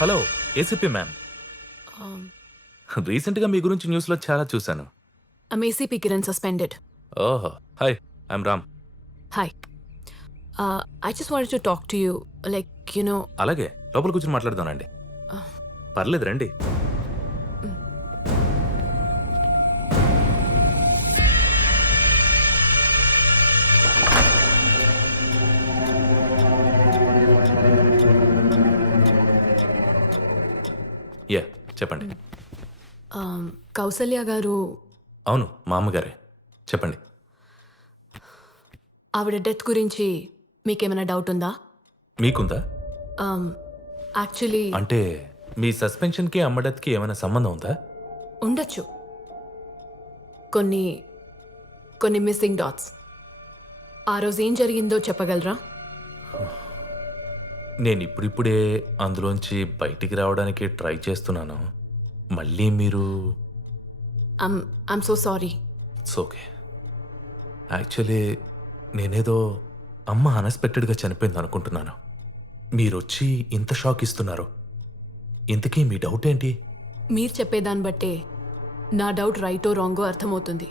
Hello ACP ma'am. రీసెంట్గా మీ గురించి న్యూస్లో చాలా చూశాను. I'm ACP Kiran suspended. ఓహో, hi, I'm Ram. Hi. I just wanted to talk to you. అలాగే లోపల కూర్చొని మాట్లాడదానండి. పర్లేదు రండి. యా, చెప్పండి. కౌసల్య గారు అవును, మా అమ్మగారే. చెప్పండి. ఆవిడ డెత్ గురించి మీకేమైనా డౌట్ ఉందా? మీకుందా? యాక్చువల్లీ అంటే మీ సస్పెన్షన్కి అమ్మ డెత్కి ఏమైనా సంబంధం ఉందా? ఉండొచ్చు. కొన్ని కొన్ని మిస్సింగ్ డాట్స్. ఆ రోజు ఏం జరిగిందో చెప్పగలరా? నేను ఇప్పుడిప్పుడే అందులోంచి బయటికి రావడానికి ట్రై చేస్తున్నాను. మళ్ళీ మీరు I'm so sorry. It's okay. Actually నేనేదో అమ్మ అన్ఎక్స్పెక్టెడ్గా చనిపోయింది అనుకుంటున్నాను. మీరొచ్చి ఇంత షాక్ ఇస్తున్నారు. ఇంతకీ మీ డౌట్ ఏంటి? మీరు చెప్పేదాన్ని బట్టే నా డౌట్ రైటో రాంగో అర్థమవుతుంది.